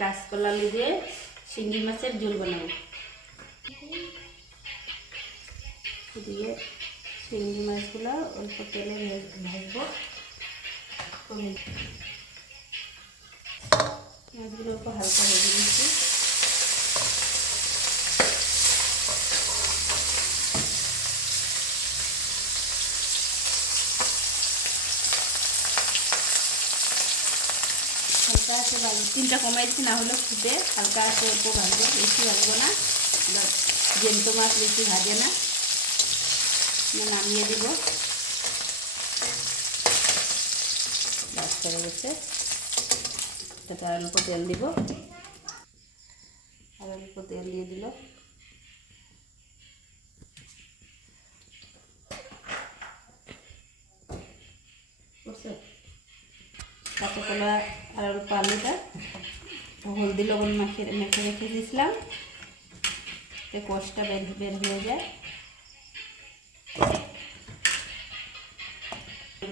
কাঁচকলা দিয়ে শিঙি মাছের ঝোল বানাবো। দিয়ে শিঙি মাছগুলো অল্প তেলে ভাজবো। মাছগুলো অল্প হালকা ভেজে নিচ্ছি। হালকা আছে তিনটা কমাই দিচ্ছি, না হলে ফুটে। হালকা আছে অল্প ভাজবো, বেশি ভাজবো না। জ্যান্ত মাছ বেশি ভাজে না। নামিয়ে দিব। বাস করে গেছে, এটাতে আর অল্প তেল দিব। আর অল্প তেল দিয়ে দিল। কাঁচাকলা আর অল্প আলুটা হলদি লবণ মেখে রেখে দিয়েছিলাম, কষটা বের হয়ে যায়।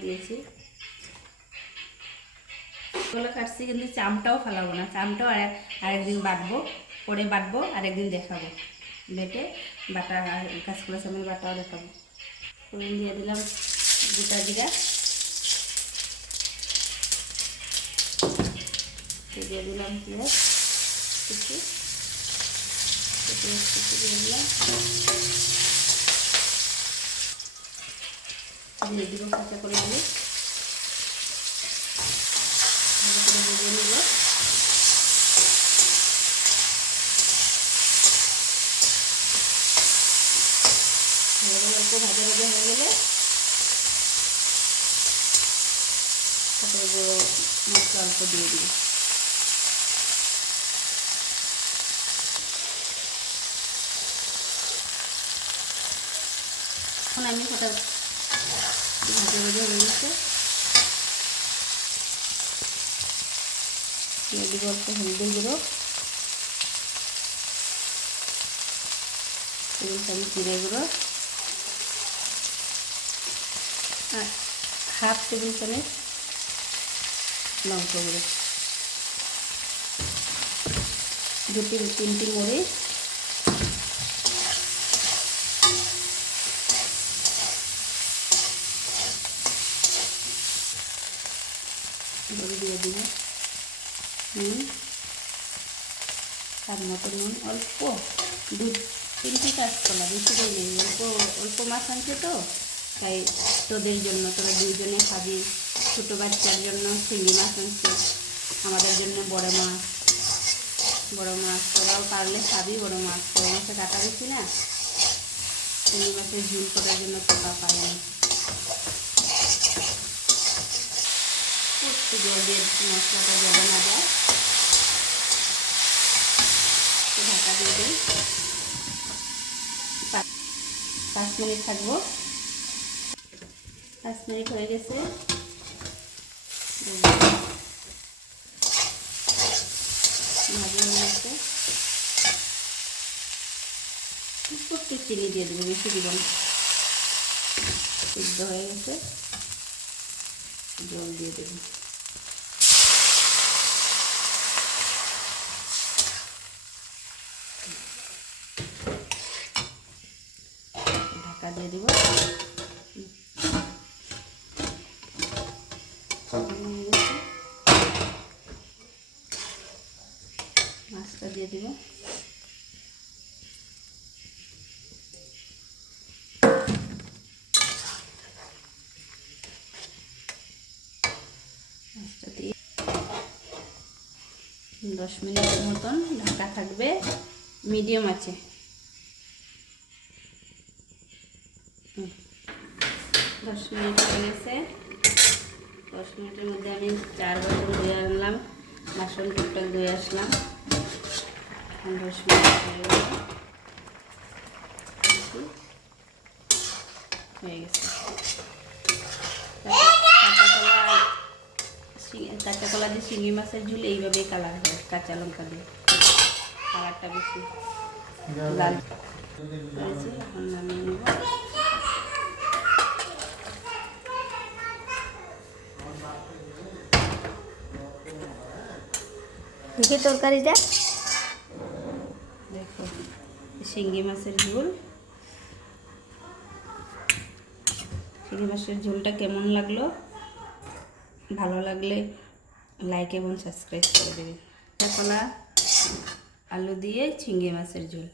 দিয়েছি কলা কাটছি, কিন্তু চামটাও ফেলাবো না। চামটাও আরেকদিন বাটবো, পরে বাটবো, আরেকদিন দেখাবো। বেটে বাটা কাঁচকলা চামের বাটাও দেখাবো। ফোড়ন দিয়ে দিলাম গোটা জিরা, দিয়ে দিলাম পেঁয়াজ কুচি, দিয়ে দিলাম। দিয়ে দিব কাঁচাকলাগুলো, ভালো করে ভেজে নিব। ভালো করে অল্প ভাজা হয়ে গেলে তারপরে গুঁড়ো মশলা অল্প দিয়ে দিব। এখন আমি ভাজা হয়ে গেছে, দিয়ে দিব অল্প হলদি গুঁড়ো, 1 চামচ জিরে গুঁড়ো, আর 1/2 টেবিল চামচ লঙ্কা গুঁড়ো, 2-3টি মরিচ, দিয়ে দিব নুন, স্বাদ মতো নুন, অল্প 2-3টি কাঁচকলা, বেশি করে নেই। অল্প মাছ আনছে তো, তাই তোদের জন্য, তোরা 2জনে খাবি। ছোটো বাচ্চার জন্য শিঙি মাছ আনছে, আমাদের জন্য বড় মাছ। তোরাও পারলে খাবি বড় মাছ। বড় মাছে কাটা বেশি না, শিঙি মাছের ঝুল করার জন্য তোরা পারে না। একটু জল দিয়ে মশলাটা জলে না যায়, ঢাকা দিয়ে দিই। 5 মিনিট থাকবো। 5 মিনিট হয়ে গেছে। ভাজি হয়ে গেছে। একটু চিনি দিয়ে দেবো, বেশি দিব না। সিদ্ধ হয়ে গেছে, জল দিয়ে দেবো। ঢাকা দিয়ে দিব। মাছটা দিয়ে দিব। 10 মিনিটের মতন ঢাকা থাকবে, মিডিয়াম আছে। 10 মিনিট হয়ে গেছে। 10 মিনিটের মধ্যে আমি 4 বাসন ধুয়ে আনলাম, বাসন টুকটাক ধুয়ে আসলাম। 10 মিনিট হয়ে গেছে। কাঁচাকলা দিয়ে শিঙি মাছের ঝুল এইভাবেই কালার হয়, কাঁচা লঙ্কা দিয়ে। কালারটা বেশি লাল হয়েছে। এখন নামিয়ে নেব। দেখি তরকারিটা। দেখো শিঙ্গি মাছের ঝোল। শিঙ্গি মাছের ঝোলটা কেমন লাগলো? ভালো লাগলে লাইক এবং সাবস্ক্রাইব করে দেবেন। কলা আলু দিয়ে শিঙ্গি মাছের ঝোল।